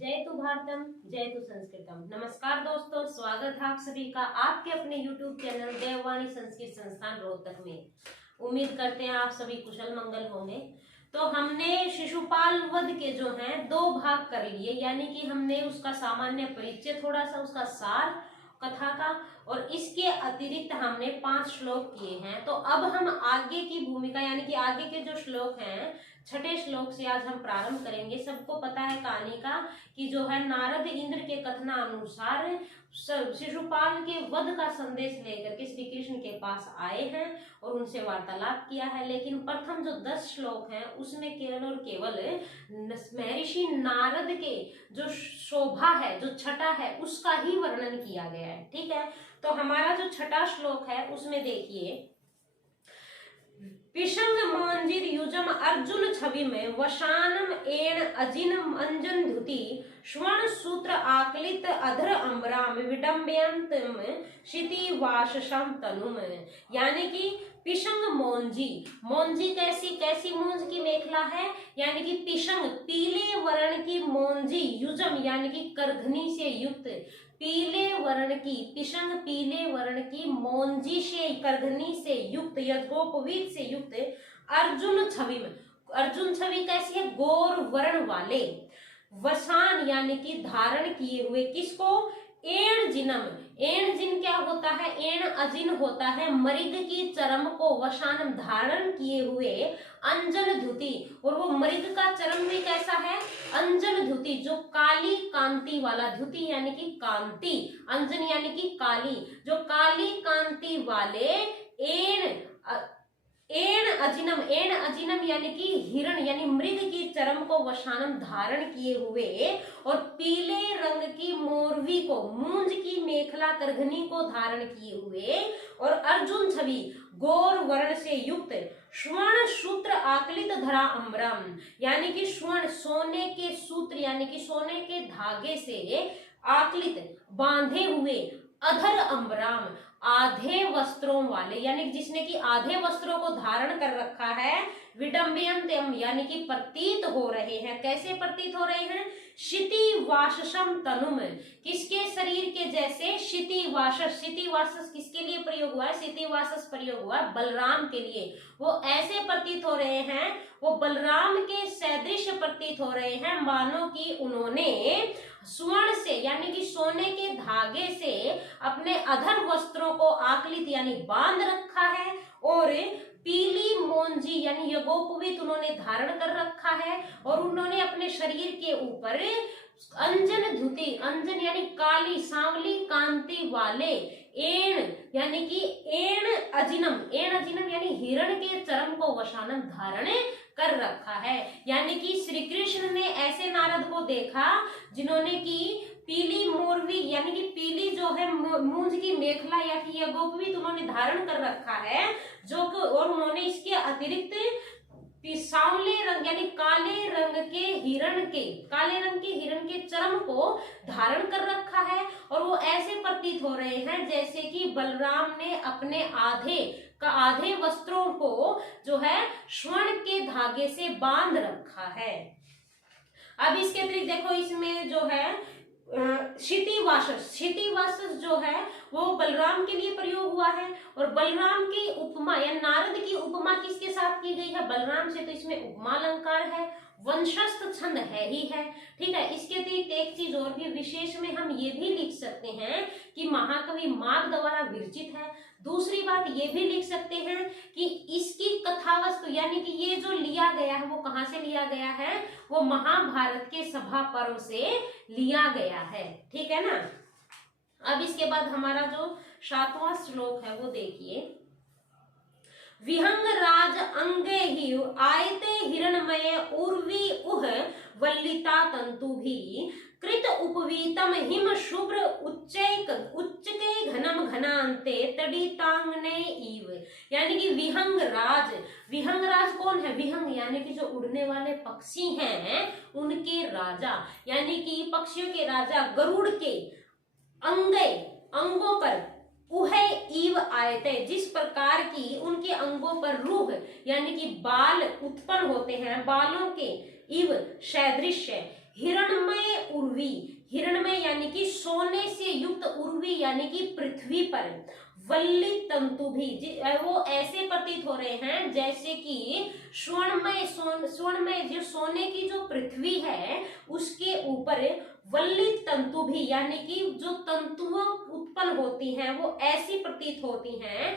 जयतु भारतम जयतु संस्कृतम। नमस्कार दोस्तों, स्वागत है आप सभी का आपके अपने YouTube चैनल देववाणी संस्कृत संस्थान रोहतक में। उम्मीद करते हैं आप सभी कुशल मंगल होंगे। तो हमने शिशुपाल वध के जो हैं 2 भाग कर लिए, यानी कि हमने उसका सामान्य परिचय, थोड़ा सा उसका सार कथा का, और इसके अतिरिक्त हमने 5 श्लोक किए हैं। तो अब हम आगे की भूमिका यानी कि आगे के जो श्लोक हैं, छठे श्लोक से आज हम प्रारंभ करेंगे। सबको पता है कहानी का कि जो है नारद इंद्र के कथना अनुसार शिशुपाल के वध का संदेश लेकर के श्री कृष्ण के पास आए हैं और उनसे वार्तालाप किया है। लेकिन प्रथम जो 10 श्लोक हैं उसमें केवल और केवल महर्षि नारद के जो शोभा है, जो छटा है, उसका ही वर्णन किया गया है। ठीक है, तो हमारा जो छठा श्लोक है उसमें देखिए, पिशंग मंजिर युजम अर्जुन छवि में वशानम एण अजिनम अंजन धुति स्वर्ण सूत्र आकलित अधर अम्बराम विडम्बयंतम क्षिति वाशसम तनुम। यानी कि पिशंग मोंजी, मोंजी कैसी मूंज की मेखला है, यानी कि पिशंग पीले वर्ण की मोंजी, युजम यानी कि करघनी से युक्त, पीले वर्ण की पिशंग पीले वर्ण की मोंजी से करघनी से युक्त यज्ञोपवीत से युक्त अर्जुन छवि में, अर्जुन छवि कैसी है, गोर वर्ण वाले, वसान यानी कि धारण किए हुए, किसको, एण जिनम, एण जिन क्या होता है, एण अजिन होता है मृग की चरम को वशानम धारण किए हुए, अंजन धुति, और वो मृग का चरम में कैसा है, अंजन धुति, जो काली कांति वाला, धुति यानी कि कांति, अंजन यानी कि काली, जो काली कांति वाले एण अजिनम, एण अजिनम यानी कि हिरण यानी मृग की चरम को वशानम धारण किए हुए, और पीले रंग की मोरवी को, मूंज की मेखला करघनी को धारण किए हुए, और अर्जुन छवि गोर वर्ण से युक्त, स्वर्ण सूत्र आकलित धरा अम्बरम यानी कि स्वर्ण सोने के सूत्र यानी कि सोने के धागे से आकलित बांधे हुए, अधर अम्बराम आधे वस्त्रों वाले, यानी जिसने कि आधे वस्त्रों को धारण कर रखा है, विडम्बयंतम यानी कि प्रतीत हो रहे हैं, कैसे प्रतीत हो रहे हैं, क्षिति वाशसम तनुम, किसके शरीर के जैसे, क्षिति वाशस, क्षिति वाशस किसके लिए प्रयोग हुआ है, क्षिति वाशस प्रयोग हुआ है बलराम के लिए, वो ऐसे प्रतीत हो रहे हैं, वो बलराम के सदृश प्रतीत हो रहे हैं, मानो कि उन्होंने स्वर्ण से यानी कि सोने के धागे से अपने अधर वस्त्रों को आकलित यानी बांध रखा है, और पीली मोंजी यानी यज्ञोपवीत उन्होंने धारण कर रखा है, और उन्होंने अपने शरीर के ऊपर अंजन धुति, अंजन यानी काली सांवली कांति वाले, एण यानी कि एण अजिनम, एण अजिनम यानी हिरण के चरम को वशानम धारण कर रखा है। यानी कि श्री कृष्ण ने ऐसे नारद को देखा जिन्होंने की पीली मोरवी यानी कि पीली जो है मूंज की मेखला या कि यज्ञोपवीत उन्होंने धारण कर रखा है, जो और उन्होंने इसके अतिरिक्त सांवले रंग यानी काले रंग के हिरण के चरम को धारण कर रखा है, और वो ऐसे प्रतीत हो रहे हैं जैसे कि बलराम ने अपने आधे वस्त्रों को जो है स्वर्ण के धागे से बांध रखा है। अब इसके अतिरिक्त देखो, इसमें जो है क्षिति वाशस जो है वो बलराम के लिए प्रयोग हुआ है, और बलराम की उपमा या नारद की उपमा किसके साथ की गई है, बलराम से, तो इसमें उपमा अलंकार है, वंशस्थ छंद है ही है। ठीक है, इसके अतिरिक्त एक चीज और भी विशेष में हम ये भी लिख सकते हैं कि महाकवि माघ द्वारा विरचित है। दूसरी बात ये भी लिख सकते हैं कि इसकी कथावस्तु यानी कि ये जो लिया गया है वो कहाँ से लिया गया है, वो महाभारत के सभा पर्व से लिया गया है। ठीक है ना। अब इसके बाद हमारा जो 7वां श्लोक है वो देखिए, विहंग राज अंगे ही आयते हिरणमय उर्वी उह वल्लिता तंतु भी कृत उपवीतम हिम शुभ्र उच्चके घनम घनांते तड़ितांगने इव। यानी कि विहंग राज कौन है, विहंग यानी कि जो उड़ने वाले पक्षी हैं उनके राजा, यानी कि पक्षियों के राजा गरुड़ के अंगों पर उहे ईव आयते, जिस प्रकार की उनके अंगों पर रूह यानी कि बाल उत्पन्न होते हैं, बालों के इव सदृश हिरणमय कि सोने से युक्त उर्वी यानी कि पृथ्वी पर वल्ली तंतु भी वो ऐसे प्रतीत हो रहे हैं जैसे कि स्वर्णमय जो सोने की जो पृथ्वी है उसके ऊपर वल्ली तंतु भी यानी कि जो तंतुओं उत्पन्न होती हैं वो ऐसी प्रतीत होती हैं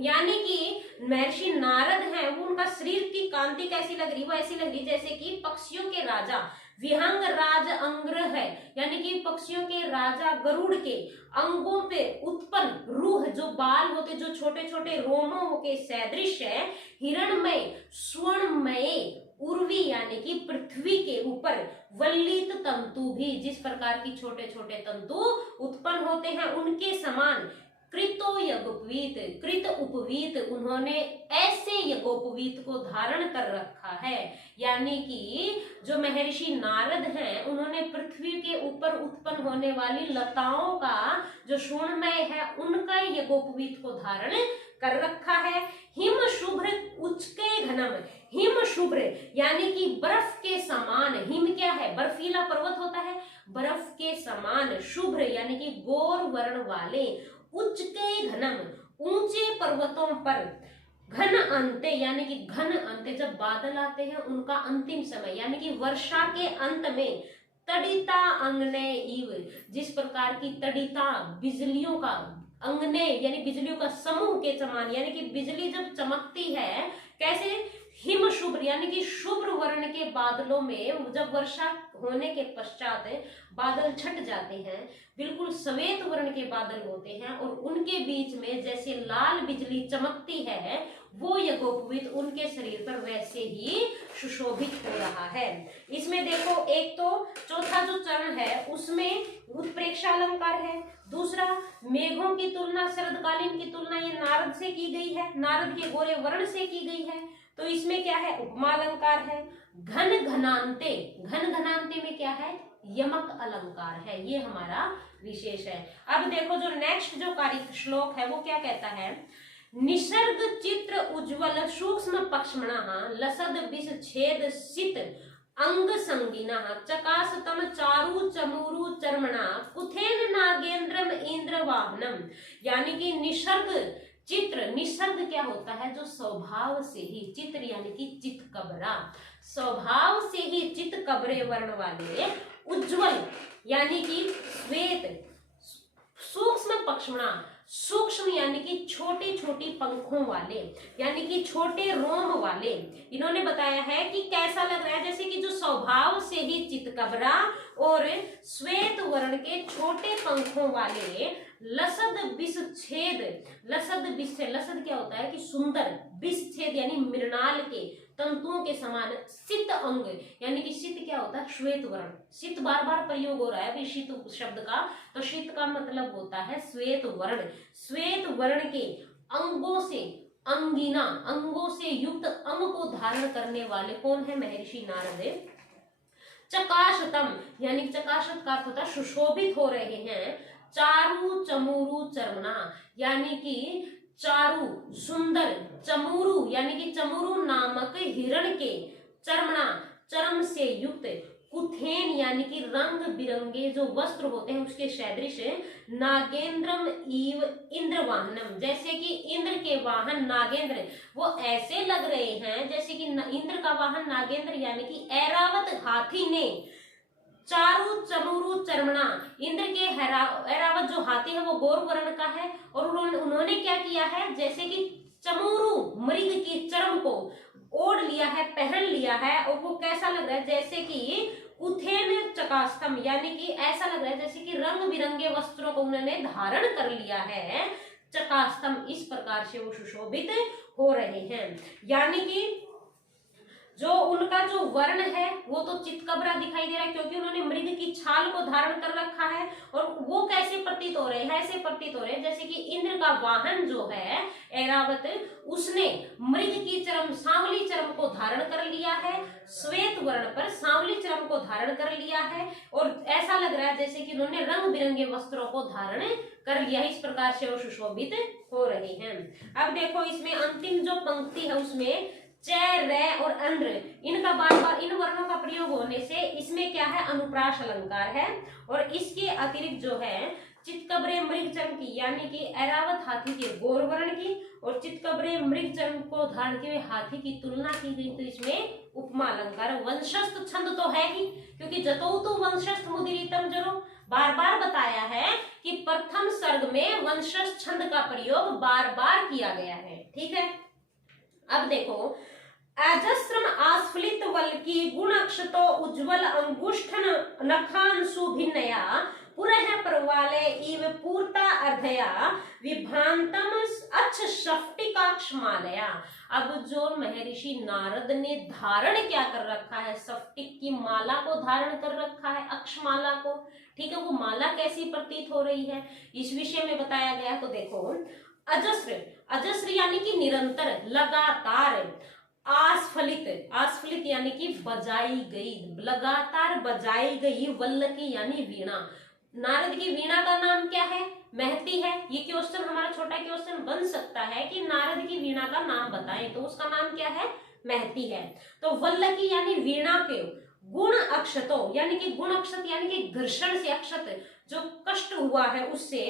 यानी कि महर्षि नारद हैं वो उनका शरीर की कांति कैसी लग रही, वो ऐसी लग रही जैसे कि पक्षियों के राजा विहंग राज अंग्र है यानी कि पक्षियों के राजा गरुड़ के अंगों पे उत्पन्न रूह जो बाल होते जो छोटे छोटे रोमों के सदृश है हिरणमय स्वर्णमय उर्वी यानी कि पृथ्वी के ऊपर वल्लित तंतु भी जिस प्रकार की छोटे छोटे तंतु उत्पन्न होते हैं उनके समान कृत उपवीत उन्होंने ऐसे यज्ञोपवीत को धारण कर रखा है। यानी कि जो महर्षि नारद हैं उन्होंने पृथ्वी के ऊपर उत्पन्न होने वाली लताओं का जो स्वर्णमय है उनका यज्ञोपवीत को धारण कर रखा है। हिम शुभ्र उच्चके घनम, हिम शुभ्र यानी कि बर्फ के समान, हिम क्या है, बर्फीला पर्वत होता है, बर्फ के समान, शुभ्र यानी कि गोर वर्ण वाले, उच्चके घनम ऊंचे पर्वतों पर, घन अंते यानी कि घन अंते जब बादल आते हैं उनका अंतिम समय यानी कि वर्षा के अंत में, तड़िता अंगने इव जिस प्रकार की तड़िता बिजलियों का, अंगने यानी बिजलियों का समूह के समान यानी कि बिजली जब चमकती है कैसे, हिम शुभ्र यानी कि शुभ्र वर्ण के बादलों में जब वर्षा होने के पश्चात बादल छट जाते हैं बिल्कुल श्वेत वर्ण के बादल होते हैं और उनके बीच में जैसे लाल बिजली चमकती है वो यज्ञोपवीत उनके शरीर पर वैसे ही सुशोभित हो रहा है। इसमें देखो एक तो चौथा जो चरण है उसमें उत्प्रेक्षा अलंकार है, दूसरा मेघों की तुलना शरदकालीन की तुलना ये नारद से की गई है, नारद के गोरे वर्ण से की गई है, तो इसमें क्या है उपमा अलंकार है। घन घनांते, घन घनांते में क्या है, यमक अलंकार है, ये हमारा विशेष है। अब देखो जो नेक्स्ट जो कार्य श्लोक है वो क्या कहता है, निसर्ग चित्र उज्ज्वल सूक्ष्म पक्ष्मणः लसद विष छेद सित अंग संगीना चकासतम चारु चमूरु चर्मणा कुथेन नागेंद्रम इंद्र वाहनम। यानी कि निसर्ग चित्र, निसर्ग क्या होता है, जो स्वभाव से ही, चित्र यानी कि चित कबरा, स्वभाव से ही चित कबरे वर्ण वाले, उज्जवल यानी कि श्वेत, सूक्ष्म पक्ष्मणा सूक्ष्म यानी कि छोटी छोटी पंखों वाले यानी कि छोटे रोम वाले। इन्होंने बताया है कि कैसा लग रहा है, जैसे कि जो स्वभाव से ही चितकबरा और श्वेत वर्ण के छोटे पंखों वाले, लसद विषछेद, लसद विषछेद, लसद क्या होता है कि सुंदर, विषछेद यानी मृणाल के तंतुओं के समान, सित अंग यानी कि सित क्या होता है, श्वेत वर्ण, सित बार बार प्रयोग हो रहा है शीत शब्द का, तो शीत का मतलब होता है श्वेत वर्ण, श्वेत वर्ण के अंगों से, अंगिना अंगों से युक्त अंग को धारण करने वाले कौन है, महर्षि नारद। चकाशतम यानी चकाशत का अर्थ होता है सुशोभित हो रहे हैं। चारु चमूरु चर्मणा यानी कि चारु सुंदर, चमूरु यानी कि चमूरु नामक हिरण के, चर्मणा चर्म से युक्त, कुथेन यानी कि रंग बिरंगे जो वस्त्र होते हैं उसके सदृश, नागेंद्रम इव इंद्र वाहनम जैसे कि इंद्र के वाहन नागेंद्र वो ऐसे लग रहे हैं जैसे कि इंद्र का वाहन नागेंद्र यानी कि ऐरावत हाथी ने, चारु चमूरु चर्मणा इंद्र के ऐरावत जो हाथी है वो गौर वर्ण का है और उन्होंने क्या किया है, जैसे कि चमूरु मृग की चर्म को ओढ़ लिया है, पहन लिया है और वो कैसा लग रहा है जैसे कि कुथेन चकास्तम यानी कि ऐसा लग रहा है जैसे कि रंग बिरंगे वस्त्रों को उन्होंने धारण कर लिया है, चकास्तम इस प्रकार से वो सुशोभित हो रहे हैं। यानी कि जो उनका जो वर्ण है वो तो चितकबरा दिखाई दे रहा है क्योंकि उन्होंने मृग की छाल को धारण कर रखा है और वो कैसे प्रतीत हो रहे हैं, ऐसे प्रतीत हो रहे हैं जैसे कि इंद्र का वाहन जो है ऐरावत उसने मृग की चर्म, सांवली चर्म को धारण कर लिया है, श्वेत वर्ण पर सांवली चर्म को धारण कर लिया है और ऐसा लग रहा है जैसे कि उन्होंने रंग बिरंगे वस्त्रों को धारण कर लिया है, इस प्रकार से वो सुशोभित हो रहे हैं। अब देखो इसमें अंतिम जो पंक्ति है उसमें चै, रे और अंद्र, इनका बार बार इन वर्णों का प्रयोग होने से इसमें क्या है, अनुप्रास अलंकार है। और इसके अतिरिक्त जो है चितकबरे मृग चर्म की यानी कि ऐरावत हाथी के गौर वर्ण की और चितकबरे मृग चर्म को धारण किए हुए हाथी की तुलना की गई, तो इसमें उपमा अलंकार। वंशस्थ छंद तो है ही, क्योंकि जतौ तो वंशस्थ मुदीरितम जरो, बार बार बताया है कि प्रथम सर्ग में वंशस्थ छंद का प्रयोग बार बार किया गया है। ठीक है, अब देखो, अजस्रम आस्फलित वल्की गुण अक्षतो उज्ज्वल अंगुष्ठन नखांशु भिन्नया पुरः प्रवाले इव पूर्ता अर्धया विभांतम अच्छ शफ्टिकाक्षमालया। अब जो महर्षि नारद ने धारण क्या कर रखा है, स्फटिक की माला को धारण कर रखा है, अक्षमाला को। ठीक है, वो माला कैसी प्रतीत हो रही है, इस विषय में बताया गया। तो देखो, अजस्र, अजस्र यानी कि निरंतर, लगातार, आस्फलित, आस्फलित यानी कि बजाई गई, लगातार बजाई गई, वल्लकी यानी वीणा। नारद की वीणा का नाम क्या है, महती है। ये क्वेश्चन हमारा छोटा क्वेश्चन बन सकता है कि नारद की वीणा का नाम बताएं, तो उसका नाम क्या है, महती है। तो वल्लकी यानी वीणा के गुण अक्षतो यानी कि गुण अक्षत यानी कि घर्षण से, अक्षत जो कष्ट हुआ है उससे,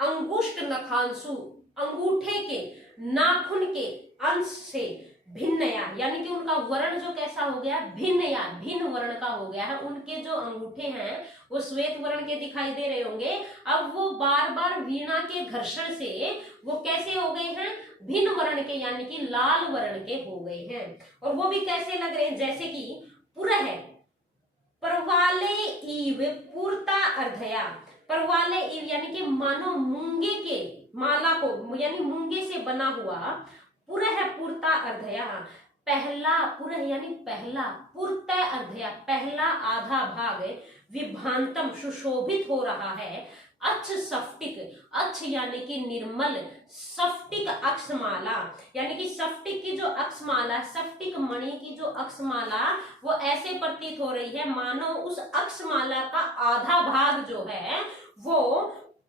अंगुष्ठ नखांशु अंगूठे के नाखून के अंश से, भिन्नया यानी कि उनका वर्ण जो कैसा हो गया, भिन्नया भिन्न वर्ण का हो गया है। उनके जो अंगूठे हैं वो श्वेत वर्ण के दिखाई दे रहे होंगे, अब वो बार बार वीणा के घर्षण से वो कैसे हो गए हैं, भिन्न वर्ण के यानी कि लाल वर्ण के हो गए हैं। और वो भी कैसे लग रहे हैं, जैसे कि पुरः परवाले ईव पूर्ता अर्धया, परवाले ईव यानी कि मानो मूंगे के माला को यानी मूंगे से बना हुआ, पुरः पूर्ता अर्धया, पहला, पुरः यानी पहला, पूर्ता अर्धया पहला आधा भाग, विभांतम सुशोभित हो रहा है, अच्छ स्फटिक, अच्छ यानी कि निर्मल, स्फटिक अक्षमाला यानी कि स्फटिक की जो अक्षमाला, स्फटिक मणि की जो अक्षमाला वो ऐसे प्रतीत हो रही है मानो उस अक्षमाला का आधा भाग जो है वो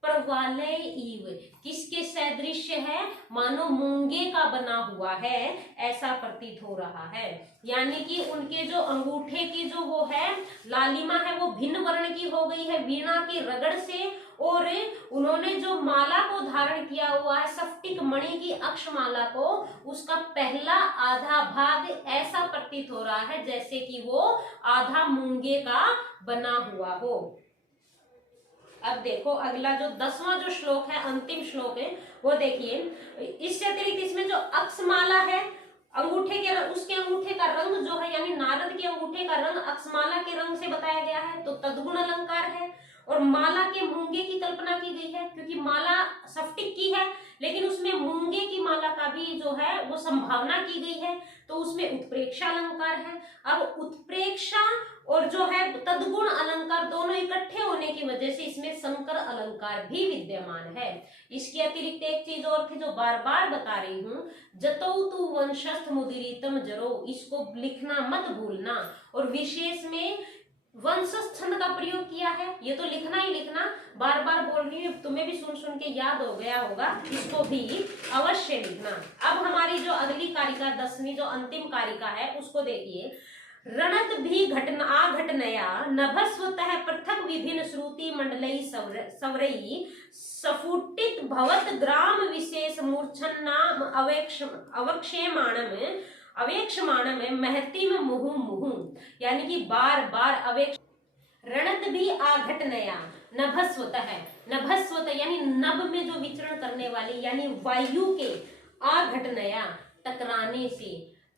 प्रवालय ईव किसके सदृश्य है, मानो मूंगे का बना हुआ है, ऐसा प्रतीत हो रहा है। यानी कि उनके जो अंगूठे की जो वो है लालिमा है वो भिन्न वर्ण की हो गई है वीणा की रगड़ से, और उन्होंने जो माला को धारण किया हुआ है स्फटिक मणि की अक्षमाला को, उसका पहला आधा भाग ऐसा प्रतीत हो रहा है जैसे कि वो आधा मूंगे का बना हुआ हो। अब देखो अगला जो 10वां जो श्लोक है, अंतिम श्लोक है, वो देखिए। इससे अतिरिक्त इसमें जो अक्षमाला है अंगूठे के, उसके अंगूठे का रंग जो है यानी नारद के अंगूठे का रंग अक्षमाला के रंग से बताया गया है, तो तद्गुण अलंकार है। और माला के मूंगे की कल्पना की गई है क्योंकि माला स्फटिक की है लेकिन उसमें मूंगे की माला का भी जो है वो संभावना की गई है, तो उसमें उत्प्रेक्षा अलंकार है। अब उत्प्रेक्षा और जो है तद्गुण अलंकार दोनों इकट्ठे होने की वजह से इसमें संकर अलंकार भी विद्यमान है। इसके अतिरिक्त एक चीज और थी जो बार बार बता रही हूँ, जतौ तु वंशस्थ मुदीरितम जरो, इसको लिखना मत भूलना। और विशेष में वंशस्थ छंद का प्रयोग किया है, ये तो लिखना ही लिखना, बार बार बोल रही हूँ, तुम्हें भी सुन सुन के याद हो गया होगा, इसको भी अवश्य लिखना। अब हमारी जो अगली कारिका 10वीं जो अंतिम कारिका है उसको देखिए। रणत भी घटना आघटनया नभस्वतः पृथक विभिन्न श्रुति मंडलई सवरई सफुटित भवत ग्राम विशेष मूर्छन्नाम अवेक्षमाणम महतिम मुहु मुहु, यानी कि बार बार अवेक्ष। रणत भी आघटनया नभस्वतः, नभस्वतः यानी नभ में जो विचरण करने वाली यानी वायु के, आघटनया टकराने से,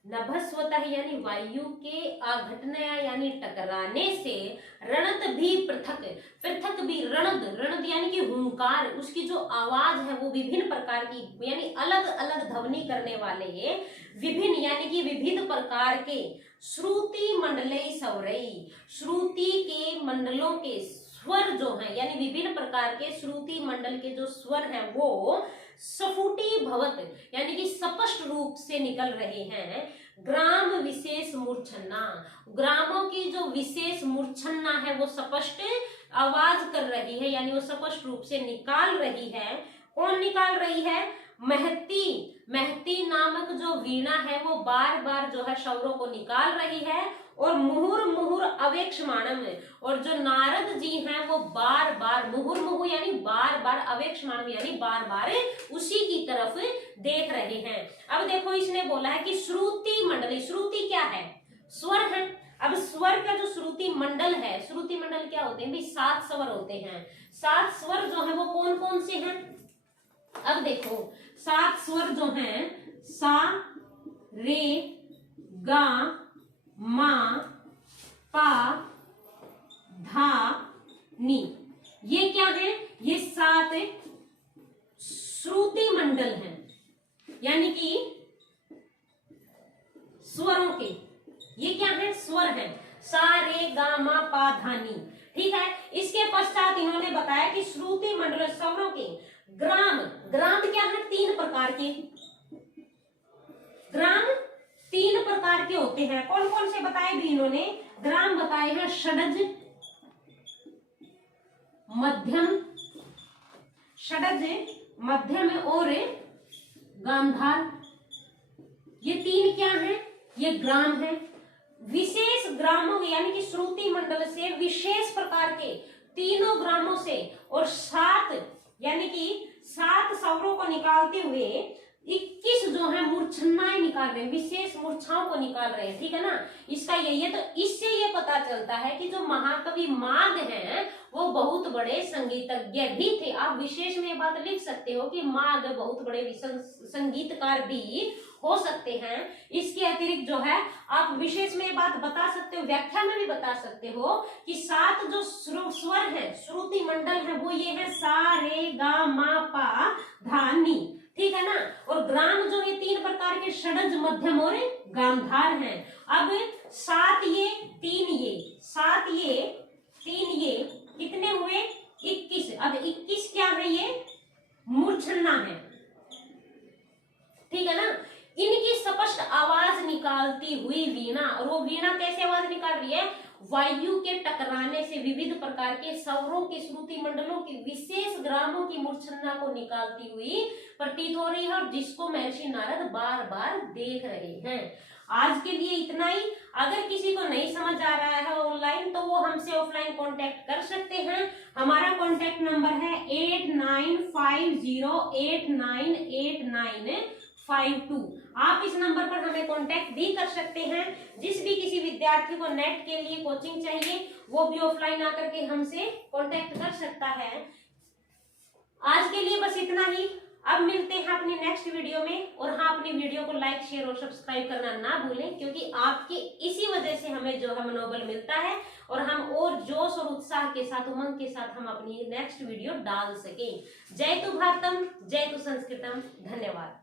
नभस्वतः यानी वायु के, आघटनया यानी टकराने से, रणत भी पृथक, पृथक भी, रणद, रणद यानी कि हुंकार, उसकी जो आवाज है वो विभिन्न प्रकार की यानी अलग अलग ध्वनि करने वाले, विभिन्न यानी कि विविध प्रकार के, श्रुति मंडले सवरई, श्रुति के मंडलों के स्वर जो हैं यानी विभिन्न प्रकार के श्रुति मंडल के जो स्वर हैं वो सफुटी भवत यानी कि स्पष्ट रूप से निकल रहे हैं। ग्राम विशेष मूर्छन्ना, ग्रामों की जो विशेष मूर्छन्ना है वो स्पष्ट आवाज कर रही है यानी वो स्पष्ट रूप से निकाल रही है। कौन निकाल रही है? महती महती नामक जो वीणा है वो बार बार जो है स्वरों को निकाल रही है, और मुहुर मुहुर अवेक्षमाणम, और जो नारद जी हैं वो बार बार मुहुर मुहु यानी बार बार, अवेक्षमाणम यानी बार बार उसी की तरफ देख रहे हैं। अब देखो इसने बोला है कि श्रुति मंडली, श्रुति क्या है? स्वर है। अब स्वर का जो श्रुति मंडल है, श्रुति मंडल क्या होते हैं भाई? 7 स्वर होते हैं। 7 स्वर जो है वो कौन कौन से हैं? अब देखो 7 स्वर जो हैं, सा रे गा मा पा धा नी, ये क्या है? ये 7 श्रुति मंडल हैं, यानी कि स्वरों के। ये क्या है? स्वर है। सा रे गा मा पा धा नी, ठीक है। इसके पश्चात इन्होंने बताया कि श्रुति मंडल स्वरों के ग्राम, ग्राम क्या है? 3 प्रकार के ग्राम 3 प्रकार के होते हैं। कौन कौन से बताए भी इन्होंने? ग्राम बताए हैं षडज, मध्यम, षडज मध्यम और गांधार। ये 3 क्या है? ये ग्राम है। विशेष ग्रामों यानी कि श्रुति मंडल से विशेष प्रकार के तीनों ग्रामों से और 7 यानी कि 7 स्वरों को निकालते हुए 21 जो है मूर्छनाएं निकाल रहे हैं, विशेष मूर्छाओं को निकाल रहे हैं, ठीक है ना। इसका यही है। तो इससे ये पता चलता है कि जो महाकवि माघ हैं वो बहुत बड़े संगीतज्ञ भी थे। आप विशेष में ये बात लिख सकते हो कि माघ बहुत बड़े संगीतकार भी हो सकते हैं। इसके अतिरिक्त जो है आप विशेष में ये बात बता सकते हो, व्याख्या में भी बता सकते हो कि 7 जो स्वर है, श्रुति मंडल है, वो ये है सा रे गा मा पा धा नी, ठीक है ना। और ग्राम जो है 3 प्रकार के षडज, मध्यम और गांधार हैं। अब 7 ये 3 ये 7 ये 3 ये कितने हुए? 21। अब 21 क्या है? ये मूर्छना है, ठीक है ना। इनकी स्पष्ट आवाज निकालती हुई वीणा, और वो वीणा कैसे आवाज निकाल रही है? वायु के टकराने से विविध प्रकार के स्वरों के श्रुति मंडलों की विशेष ग्रामों की मूर्छना को निकालती हुई प्रतीत हो रही है, और जिसको महर्षि नारद बार बार देख रहे हैं। आज के लिए इतना ही। अगर किसी को नहीं समझ आ रहा है ऑनलाइन तो वो हमसे ऑफलाइन कांटेक्ट कर सकते हैं। हमारा कांटेक्ट नंबर है 8950898952। आप इस नंबर पर हमें कांटेक्ट भी कर सकते हैं। जिस भी किसी विद्यार्थी को नेट के लिए कोचिंग चाहिए वो भी ऑफलाइन आकर के हमसे कांटेक्ट कर सकता है। आज के लिए बस इतना ही। अब मिलते हैं अपनी नेक्स्ट वीडियो में। और हाँ, अपनी वीडियो को लाइक, शेयर और सब्सक्राइब करना ना भूलें, क्योंकि आपकी इसी वजह से हमें जो है मनोबल मिलता है और हम और जोश और उत्साह के साथ, उमंग के साथ हम अपनी नेक्स्ट वीडियो डाल सकें। जय तु भारतम, जय तु संस्कृतम। धन्यवाद।